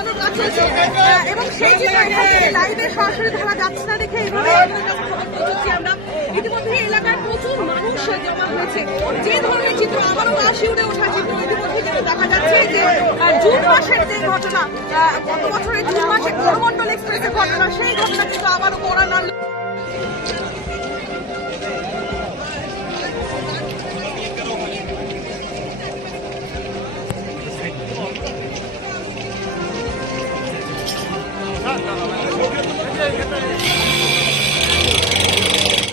নামানোর কাজ চলছে এবং সেই চিত্র লাইভে সরাসরি ধরা যাচ্ছে না দেখে এইভাবে খবর পৌঁছচ্ছি আমরা। ইতিমধ্যে এলাকার প্রচুর মানুষ জমা হয়েছে। যে ধরনের চিত্র আবারও গা শিউরে ওঠা চিত্র ইতিমধ্যে যেটা দেখা যাচ্ছে যে জুন মাসের যে ঘটনা, গত বছরের জুন মাসে করমণ্ডল এক্সপ্রেসের ঘটনা, সেই ঘটনা কিন্তু আবারও কড়া নামল